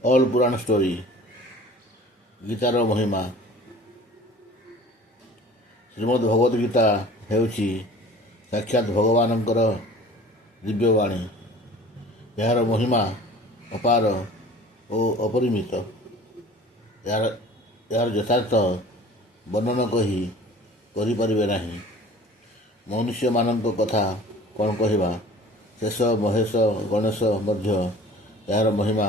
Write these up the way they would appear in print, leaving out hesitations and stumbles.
All ପୁରାଣ story. ଗୀତାର ମହିମା। ଶ୍ରୀମଦ୍ ଭଗବତ ଗୀତା ହେଉଛି ସାକ୍ଷାତ୍ ଭଗବାନଙ୍କର ଦିବ୍ୟବାଣୀ। ଏହାର ମହିମା ଅପାର ଓ ଅପରିମିତ। ଏହାର ଯଥାର୍ଥ ବର୍ଣ୍ଣନା କରିପାରିବେ ନାହିଁ। ମନୁଷ୍ୟମାନଙ୍କ କଥା କ'ଣ କହିବା, ଶେଷ ମହେଶ ଗଣେଶ ମଧ୍ୟ ଏହାର ମହିମା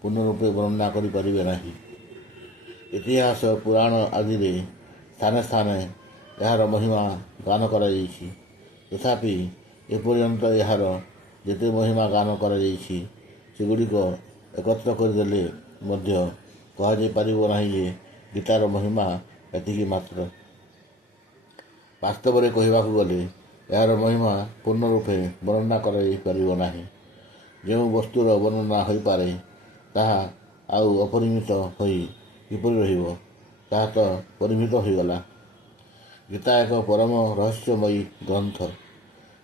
ପୂର୍ଣ୍ଣ ରୂପେ ବର୍ଣ୍ଣନା କରିପାରିବେ ନାହିଁ। ଇତିହାସ ପୁରାଣ ଆଦିରେ ସ୍ଥାନେ ସ୍ଥାନେ ଏହାର ମହିମା ଗାନ କରାଯାଇଛି। ତଥାପି ଏପର୍ଯ୍ୟନ୍ତ ଏହାର ଯେତେ ମହିମା ଗାନ କରାଯାଇଛି ସେଗୁଡ଼ିକ ଏକତ୍ର କରିଦେଲେ ମଧ୍ୟ କୁହାଯାଇପାରିବ ନାହିଁ ଯେ ଗୀତାର ମହିମା ଏତିକି ମାତ୍ର। ବାସ୍ତବରେ କହିବାକୁ ଗଲେ ଏହାର ମହିମା ପୂର୍ଣ୍ଣ ରୂପେ ବର୍ଣ୍ଣନା କରାଯାଇପାରିବ ନାହିଁ। ଯେଉଁ ବସ୍ତୁର ବର୍ଣ୍ଣନା ହୋଇପାରେ ତାହା ଆଉ ଅପରିମିତ ହୋଇ କିପରି ରହିବ? ତାହା ତ ପରିମିତ ହୋଇଗଲା। ଗୀତା ଏକ ପରମ ରହସ୍ୟମୟୀ ଗ୍ରନ୍ଥ।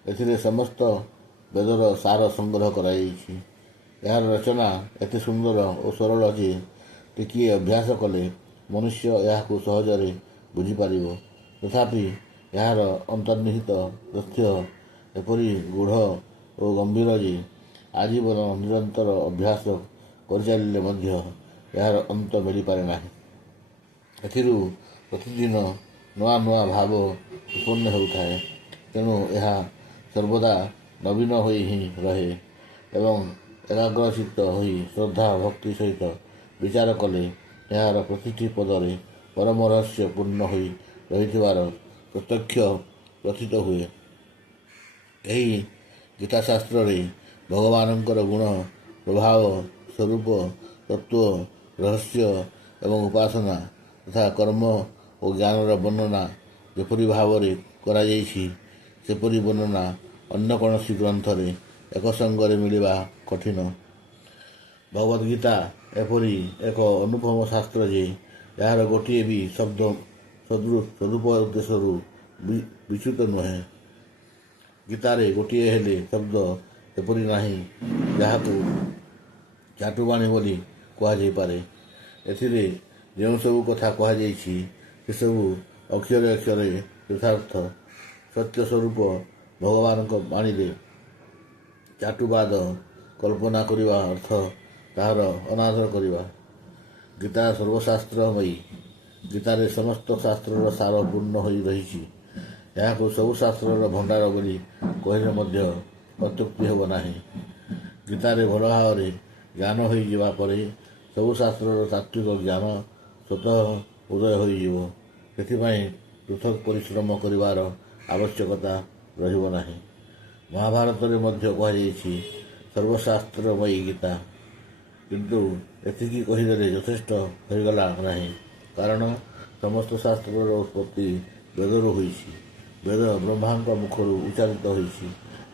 ଏଥିରେ ସମସ୍ତ ବେଦର ସାର ସଂଗ୍ରହ କରାଯାଇଛି। ଏହାର ରଚନା ଏତେ ସୁନ୍ଦର ଓ ସରଳ ଯେ ଟିକିଏ ଅଭ୍ୟାସ କଲେ ମନୁଷ୍ୟ ଏହାକୁ ସହଜରେ ବୁଝିପାରିବ। ତଥାପି ଏହାର ଅନ୍ତର୍ନିହିତ ତଥ୍ୟ ଏପରି ଗୂଢ଼ ଓ ଗମ୍ଭୀର ଯେ ଆଜୀବନ ନିରନ୍ତର ଅଭ୍ୟାସ କରିଚାଲିଲେ ମଧ୍ୟ ଏହାର ଅନ୍ତ ମିଳିପାରେ ନାହିଁ। ଏଥିରୁ ପ୍ରତିଦିନ ନୂଆ ନୂଆ ଭାବ ଉତ୍ପନ୍ନ ହେଉଥାଏ। ତେଣୁ ଏହା ସର୍ବଦା ନବୀନ ହୋଇ ହିଁ ରହେ ଏବଂ ଏକାଗ୍ରଚିତ୍ତ ହୋଇ ଶ୍ରଦ୍ଧା ଭକ୍ତି ସହିତ ବିଚାର କଲେ ଏହାର ପ୍ରତିଟି ପଦରେ ପରମ ରହସ୍ୟ ପୂର୍ଣ୍ଣ ହୋଇ ରହିଥିବାର ପ୍ରତ୍ୟକ୍ଷ ପ୍ରତୀତ ହୁଏ। ଏହି ଗୀତାଶାସ୍ତ୍ରରେ ଭଗବାନଙ୍କର ଗୁଣ, ପ୍ରଭାବ, ସ୍ୱରୂପ, ତତ୍ତ୍ୱ, ରହସ୍ୟ ଏବଂ ଉପାସନା ତଥା କର୍ମ ଓ ଜ୍ଞାନର ବର୍ଣ୍ଣନା ଯେପରି ଭାବରେ କରାଯାଇଛି ସେପରି ବର୍ଣ୍ଣନା ଅନ୍ୟ କୌଣସି ଗ୍ରନ୍ଥରେ ଏକ ସଙ୍ଗରେ ମିଳିବା କଠିନ। ଭଗବଦ୍ ଗୀତା ଏପରି ଏକ ଅନୁପମ ଶାସ୍ତ୍ର ଯେ ଏହାର ଗୋଟିଏ ବି ଶବ୍ଦ ସଦୁପଦେଶରୁ ବିଚ୍ୟୁତ ନୁହେଁ। ଗୀତାରେ ଗୋଟିଏ ହେଲେ ଶବ୍ଦ ଏପରି ନାହିଁ ଯାହାକୁ ଚାଟୁବାଣୀ ବୋଲି କୁହାଯାଇପାରେ। ଏଥିରେ ଯେଉଁ ସବୁ କଥା କୁହାଯାଇଛି ସେସବୁ ଅକ୍ଷରେ ଅକ୍ଷରେ ଯଥାର୍ଥ ସତ୍ୟ ସ୍ୱରୂପ। ଭଗବାନଙ୍କ ବାଣୀରେ ଚାଟୁବାଦ କଳ୍ପନା କରିବା ଅର୍ଥ ତାହାର ଅନାଦର କରିବା। ଗୀତା ସର୍ବଶାସ୍ତ୍ରମୟୀ। ଗୀତାରେ ସମସ୍ତ ଶାସ୍ତ୍ରର ସାର ପୂର୍ଣ୍ଣ ହୋଇ ରହିଛି। ଏହାକୁ ସବୁ ଶାସ୍ତ୍ରର ଭଣ୍ଡାର ବୋଲି କହିଲେ ମଧ୍ୟ ଅତ୍ୟୁକ୍ତି ହେବ ନାହିଁ। ଗୀତାରେ ଭଲ ଭାବରେ ଜ୍ଞାନ ହୋଇଯିବା ପରେ ସବୁ ଶାସ୍ତ୍ରର ତାତ୍ତ୍ୱିକ ଜ୍ଞାନ ସ୍ୱତଃ ଉଦୟ ହୋଇଯିବ। ସେଥିପାଇଁ ପୃଥକ୍ ପରିଶ୍ରମ କରିବାର ଆବଶ୍ୟକତା ରହିବ ନାହିଁ। ମହାଭାରତରେ ମଧ୍ୟ କୁହାଯାଇଛି ସର୍ବଶାସ୍ତ୍ରମୟୀ ଗୀତା। କିନ୍ତୁ ଏତିକି କହିଦେଲେ ଯଥେଷ୍ଟ ହୋଇଗଲା ନାହିଁ, କାରଣ ସମସ୍ତ ଶାସ୍ତ୍ରର ଉତ୍ପତ୍ତି ବେଦରୁ ହୋଇଛି। ବେଦ ବ୍ରହ୍ମାଙ୍କ ମୁଖରୁ ଉଚ୍ଚାରିତ ହୋଇଛି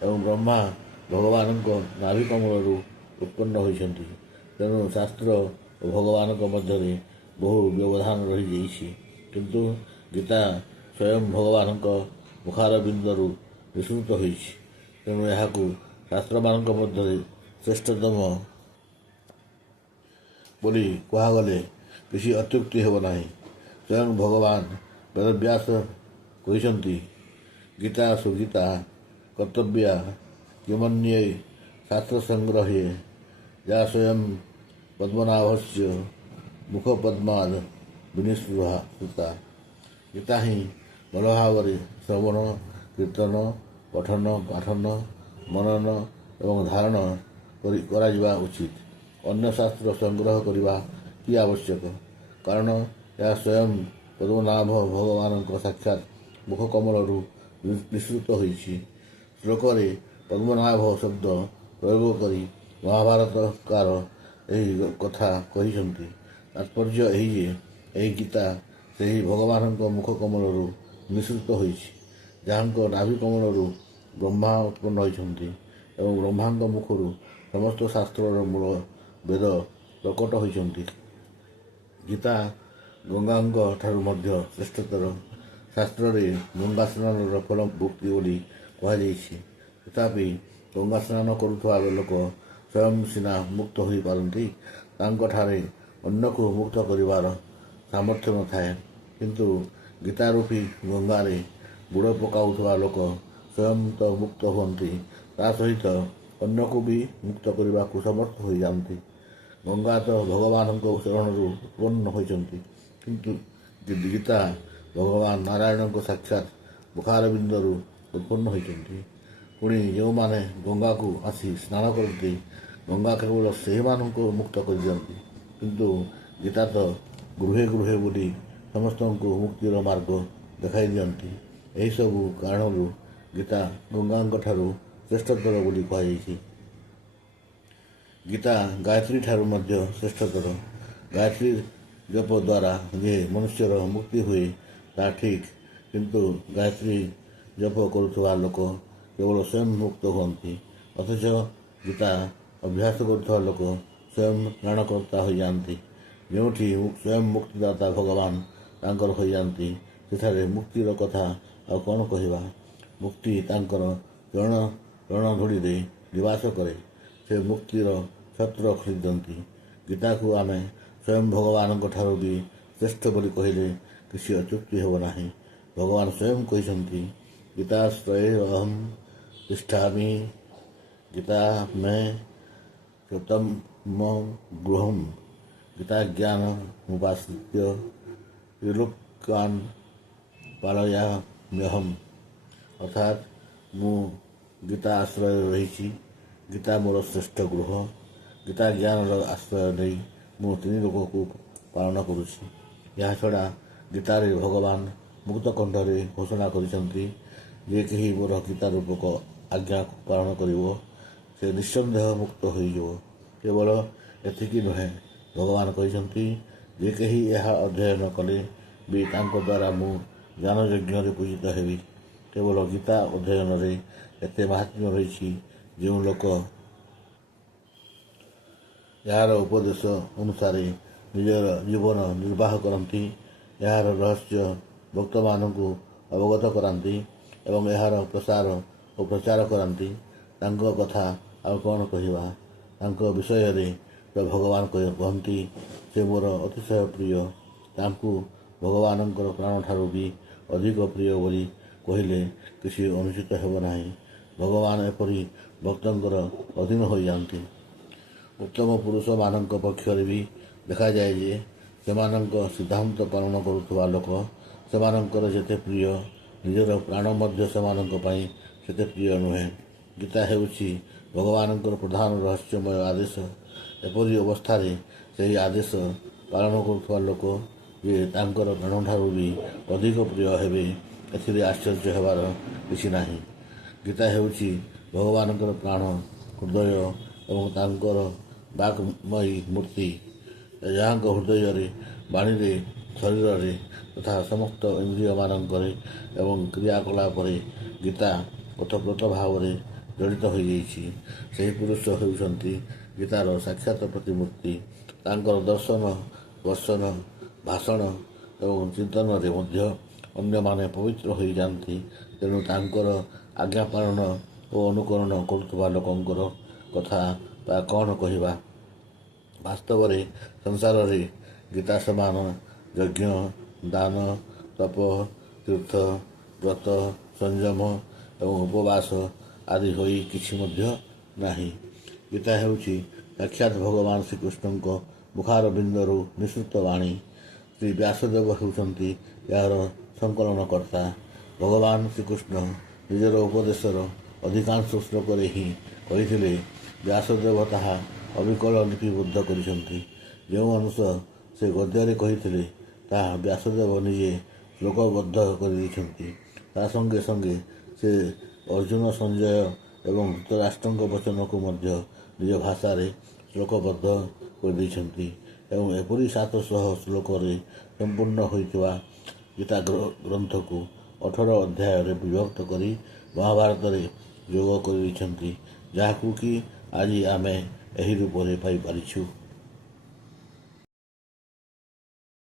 ଏବଂ ବ୍ରହ୍ମା ଭଗବାନଙ୍କ ନାଭିକମଳରୁ ଉତ୍ପନ୍ନ ହୋଇଛନ୍ତି। ତେଣୁ ଶାସ୍ତ୍ର ଓ ଭଗବାନଙ୍କ ମଧ୍ୟରେ ବହୁ ବ୍ୟବଧାନ ରହିଯାଇଛି। କିନ୍ତୁ ଗୀତା ସ୍ୱୟଂ ଭଗବାନଙ୍କ ମୁଖାରବିନ୍ଦରୁ ନିଃସୃତ ହୋଇଛି। ତେଣୁ ଏହାକୁ ଶାସ୍ତ୍ରମାନଙ୍କ ମଧ୍ୟରେ ଶ୍ରେଷ୍ଠତମ ବୋଲି କୁହାଗଲେ କିଛି ଅତ୍ୟୁକ୍ତି ହେବ ନାହିଁ। ସ୍ୱୟଂ ଭଗବାନ ବେଦବ୍ୟାସ କହିଛନ୍ତି, ଗୀତା ସୁଗୀତା କର୍ତ୍ତବ୍ୟା କିମନ୍ୟୈ ଶାସ୍ତ୍ରସଂଗ୍ରହେ ଯା ସ୍ୱୟଂ ପଦ୍ମନାଭସ୍ୟ ମୁଖପଦ୍ମାଦ୍ ବିନିସୃତା। ଗୀତା ହିଁ ଭଲ ଭାବରେ ଶ୍ରବଣ, କୀର୍ତ୍ତନ, ପଠନ, ପାଠନ, ମନନ ଏବଂ ଧାରଣ କରାଯିବା ଉଚିତ। ଅନ୍ୟ ଶାସ୍ତ୍ର ସଂଗ୍ରହ କରିବା କି ଆବଶ୍ୟକ? କାରଣ ଏହା ସ୍ୱୟଂ ପଦ୍ମନାଭ ଭଗବାନଙ୍କ ସାକ୍ଷାତ୍ ମୁଖକମଳରୁ ନିଃସୃତ ହୋଇଛି। ଶ୍ଲୋକରେ ପଦ୍ମନାଭ ଶବ୍ଦ ପ୍ରୟୋଗ କରି ମହାଭାରତକାର ଏହି କଥା କହିଛନ୍ତି। ତାତ୍ପର୍ଯ୍ୟ ଏହି ଯେ ଏହି ଗୀତା ସେହି ଭଗବାନଙ୍କ ମୁଖକମଳରୁ ନିଃସୃତ ହୋଇଛି ଯାହାଙ୍କ ନାଭିକମଳରୁ ବ୍ରହ୍ମା ଉତ୍ପନ୍ନ ହୋଇଛନ୍ତି ଏବଂ ବ୍ରହ୍ମାଙ୍କ ମୁଖରୁ ସମସ୍ତ ଶାସ୍ତ୍ରର ମୂଳ ବେଦ ପ୍ରକଟ ହୋଇଛନ୍ତି। ଗୀତା ଗଙ୍ଗାଙ୍କ ଠାରୁ ମଧ୍ୟ ଶ୍ରେଷ୍ଠତର। ଶାସ୍ତ୍ରରେ ଗଙ୍ଗା ସ୍ନାନର ଫଳ ଭୁକ୍ତି ବୋଲି କୁହାଯାଇଛି। ତଥାପି ଗଙ୍ଗା ସ୍ନାନ କରୁଥିବା ଲୋକ ସ୍ୱୟଂ ସିନା ମୁକ୍ତ ହୋଇପାରନ୍ତି, ତାଙ୍କଠାରେ ଅନ୍ୟକୁ ମୁକ୍ତ କରିବାର ସାମର୍ଥ୍ୟ ନଥାଏ। କିନ୍ତୁ ଗୀତା ରୂପୀ ଗଙ୍ଗାରେ ବୁଡ଼ ପକାଉଥିବା ଲୋକ ସ୍ୱୟଂ ତ ମୁକ୍ତ ହୁଅନ୍ତି, ତା ସହିତ ଅନ୍ୟକୁ ବି ମୁକ୍ତ କରିବାକୁ ସମର୍ଥ ହୋଇଯାଆନ୍ତି। ଗଙ୍ଗା ତ ଭଗବାନଙ୍କ ଚରଣରୁ ଉତ୍ପନ୍ନ ହୋଇଛନ୍ତି, କିନ୍ତୁ ଗୀତା ଭଗବାନ ନାରାୟଣଙ୍କ ସାକ୍ଷାତ ମୁଖାରବିନ୍ଦରୁ ଉତ୍ପନ୍ନ ହୋଇଛନ୍ତି। ପୁଣି ଯେଉଁମାନେ ଗଙ୍ଗାକୁ ଆସି ସ୍ନାନ କରନ୍ତି, ଗଙ୍ଗା କେବଳ ସେହିମାନଙ୍କୁ ମୁକ୍ତ କରିଦିଅନ୍ତି। କିନ୍ତୁ ଗୀତା ତ ଗୃହେ ଗୃହେ ବୁଲି ସମସ୍ତଙ୍କୁ ମୁକ୍ତିର ମାର୍ଗ ଦେଖାଇ ଦିଅନ୍ତି। ଏହିସବୁ କାରଣରୁ ଗୀତା ଗଙ୍ଗାଙ୍କଠାରୁ ଶ୍ରେଷ୍ଠତର ବୋଲି କୁହାଯାଇଛି। ଗୀତା ଗାୟତ୍ରୀ ଠାରୁ ମଧ୍ୟ ଶ୍ରେଷ୍ଠତର। ଗାୟତ୍ରୀ ଜପ ଦ୍ୱାରା ଯେ ମନୁଷ୍ୟର ମୁକ୍ତି ହୁଏ ତାହା ଠିକ୍, କିନ୍ତୁ ଗାୟତ୍ରୀ ଜପ କରୁଥିବା ଲୋକ କେବଳ ସ୍ୱୟଂ ମୁକ୍ତ ହୁଅନ୍ତି, ଅଥଚ ଗୀତା ଅଭ୍ୟାସ କରୁଥିବା ଲୋକ ସ୍ୱୟଂ ତ୍ରାଣକର୍ତ୍ତା ହୋଇଯାଆନ୍ତି। ଯେଉଁଠି ସ୍ୱୟଂ ମୁକ୍ତିଦାତା ଭଗବାନ ତାଙ୍କର ହୋଇଯାଆନ୍ତି, ସେଠାରେ ମୁକ୍ତିର କଥା ଆଉ କ'ଣ କହିବା। ମୁକ୍ତି ତାଙ୍କର ଚରଣ ଧୂଳିରେ ନିବାସ କରେ। ସେ ମୁକ୍ତିର ଛତ୍ର ଖୋଲିଦିଅନ୍ତି। ଗୀତାକୁ ଆମେ ସ୍ୱୟଂ ଭଗବାନଙ୍କ ଠାରୁ ବି ଶ୍ରେଷ୍ଠ ବୋଲି କହିଲେ କିଛି ଅତ୍ୟୁକ୍ତି ହେବ ନାହିଁ। ଭଗବାନ ସ୍ୱୟଂ କହିଛନ୍ତି, ଗୀତାଶ୍ରୟେ ଅହଂ ତିଷ୍ଠାମି, ଗୀତା ମେ ଚତମ ଗୃହମ୍, ଗୀତା ଜ୍ଞାନ ମୁପାଶ୍ରିତ୍ୟ ତ୍ରିଲୋକାନ୍ ପାଳୟାମ୍ୟହମ୍। ଅର୍ଥାତ୍ ମୁଁ ଗୀତା ଆଶ୍ରୟରେ ରହିଛି। ଗୀତା ମୋର ଶ୍ରେଷ୍ଠ ଗୃହ। ଗୀତା ଜ୍ଞାନର ଆଶ୍ରୟ ନେଇ ମୁଁ ତିନି ଲୋକକୁ ପାଳନ କରୁଛି। ଏହାଛଡ଼ା ଗୀତାରେ ଭଗବାନ ମୁକ୍ତ କଣ୍ଠରେ ଘୋଷଣା କରିଛନ୍ତି, ଯେ କେହି ମୋର ଗୀତା ରୂପକ ଆଜ୍ଞା ପାଳନ କରିବ, ସେ ନିଃସନ୍ଦେହ ମୁକ୍ତ ହୋଇଯିବ। କେବଳ ଏତିକି ନୁହେଁ, ଭଗବାନ କହିଛନ୍ତି, ଯେ କେହି ଏହା ଅଧ୍ୟୟନ କଲେ ବି ତାଙ୍କ ଦ୍ୱାରା ମୁଁ ଜ୍ଞାନଯଜ୍ଞରେ ପୂଜିତ ହେବି। କେବଳ ଗୀତା ଅଧ୍ୟୟନରେ ଏତେ ମାହାତ୍ମ୍ୟ ରହିଛି। ଯେଉଁ ଲୋକ ଏହାର ଉପଦେଶ ଅନୁସାରେ ନିଜର ଜୀବନ ନିର୍ବାହ କରନ୍ତି, ଏହାର ରହସ୍ୟ ଭକ୍ତମାନଙ୍କୁ ଅବଗତ କରାନ୍ତି ଏବଂ ଏହାର ପ୍ରସାର ଓ ପ୍ରଚାର କରାନ୍ତି, ତାଙ୍କ କଥା ଆଉ କ'ଣ କହିବା। ତାଙ୍କ ବିଷୟରେ ତ ଭଗବାନ କହନ୍ତି, ସେ ମୋର ଅତିଶୟ ପ୍ରିୟ। ତାଙ୍କୁ ଭଗବାନଙ୍କର ପ୍ରାଣଠାରୁ ବି ଅଧିକ ପ୍ରିୟ ବୋଲି କହିଲେ କିଛି ଅନୁଚିତ ହେବ ନାହିଁ। ଭଗବାନ ଏପରି ଭକ୍ତଙ୍କର ଅଧୀନ ହୋଇଯାଆନ୍ତି। ଉତ୍ତମ ପୁରୁଷମାନଙ୍କ ପକ୍ଷରେ ବି ଦେଖାଯାଏ ଯେ ସେମାନଙ୍କ ସିଦ୍ଧାନ୍ତ ପାଳନ କରୁଥିବା ଲୋକ ସେମାନଙ୍କର ଯେତେ ପ୍ରିୟ, ନିଜର ପ୍ରାଣ ମଧ୍ୟ ସେମାନଙ୍କ ପାଇଁ ସେତେ ପ୍ରିୟ ନୁହେଁ। ଗୀତା ହେଉଛି ଭଗବାନଙ୍କର ପ୍ରଧାନ ରହସ୍ୟମୟ ଆଦେଶ। ଏପରି ଅବସ୍ଥାରେ ସେହି ଆଦେଶ ପାଳନ କରୁଥିବା ଲୋକ ଯେ ତାଙ୍କର ପ୍ରାଣଠାରୁ ବି ଅଧିକ ପ୍ରିୟ ହେବେ, ଏଥିରେ ଆଶ୍ଚର୍ଯ୍ୟ ହେବାର କିଛି ନାହିଁ। ଗୀତା ହେଉଛି ଭଗବାନଙ୍କର ପ୍ରାଣ, ହୃଦୟ ଏବଂ ତାଙ୍କର ବାକ୍ମୟୀ ମୂର୍ତ୍ତି, ଯାହାଙ୍କ ହୃଦୟରେ, ବାଣୀରେ, ଶରୀରରେ ତଥା ସମସ୍ତ ଇନ୍ଦ୍ରିୟମାନଙ୍କରେ ଏବଂ କ୍ରିୟାକଳାପରେ ଗୀତା ଓତପ୍ରୋତ ଭାବରେ ଜଡ଼ିତ ହୋଇଯାଇଛି। ସେହି ପୁରୁଷ ହେଉଛନ୍ତି ଗୀତାର ସାକ୍ଷାତ ପ୍ରତିମୂର୍ତ୍ତି। ତାଙ୍କର ଦର୍ଶନ, ସ୍ପର୍ଶନ, ଭାଷଣ ଏବଂ ଚିନ୍ତନରେ ମଧ୍ୟ ଅନ୍ୟମାନେ ପବିତ୍ର ହୋଇଯାଆନ୍ତି। ତେଣୁ ତାଙ୍କର ଆଜ୍ଞା ପାଳନ ଓ ଅନୁକରଣ କରୁଥିବା ଲୋକଙ୍କର କଥା ବା କ'ଣ କହିବା। ବାସ୍ତବରେ ସଂସାରରେ ଗୀତା ସମାନ ଯଜ୍ଞ, ଦାନ, ତପ, ତୀର୍ଥ, ବ୍ରତ, ସଂଯମ ଏବଂ ଉପବାସ ଆଦି ହୋଇ କିଛି ମଧ୍ୟ ନାହିଁ। ଗୀତା ହେଉଛି ସାକ୍ଷାତ ଭଗବାନ ଶ୍ରୀକୃଷ୍ଣଙ୍କ ମୁଖାରବିନ୍ଦରୁ ନିଃସୃତ ବାଣୀ। ଶ୍ରୀ ବ୍ୟାସଦେବ ହେଉଛନ୍ତି ଏହାର ସଂକଳନକର୍ତ୍ତା। ଭଗବାନ ଶ୍ରୀକୃଷ୍ଣ ନିଜର ଉପଦେଶର ଅଧିକାଂଶ ଶ୍ଲୋକରେ ହିଁ କହିଥିଲେ। ବ୍ୟାସଦେବ ତାହା ଅବିକଳ ଲିପିବଦ୍ଧ କରିଛନ୍ତି। ଯେଉଁ ଅଂଶ ସେ ଗଦ୍ୟରେ କହିଥିଲେ, ତାହା ବ୍ୟାସଦେବ ନିଜେ ଶ୍ଲୋକବଦ୍ଧ କରିଦେଇଛନ୍ତି। ତା ସଙ୍ଗେ ସଙ୍ଗେ ସେ ଅର୍ଜୁନ, ସଞ୍ଜୟ ଏବଂ ଧୃତରାଷ୍ଟ୍ରଙ୍କ ବଚନକୁ ମଧ୍ୟ ନିଜ ଭାଷାରେ ଶ୍ଲୋକବଦ୍ଧ କରିଦେଇଛନ୍ତି ଏବଂ ଏପରି 700 ଶ୍ଲୋକରେ ସମ୍ପୂର୍ଣ୍ଣ ହୋଇଥିବା ଗୀତା ଗ୍ରନ୍ଥକୁ 18 ଅଧ୍ୟାୟରେ ବିଭକ୍ତ କରି ମହାଭାରତରେ ଯୋଗ କରିଦେଇଛନ୍ତି, ଯାହାକୁ କି ଆଜି ଆମେ ଏହି ରୂପରେ ପାଇପାରିଛୁ।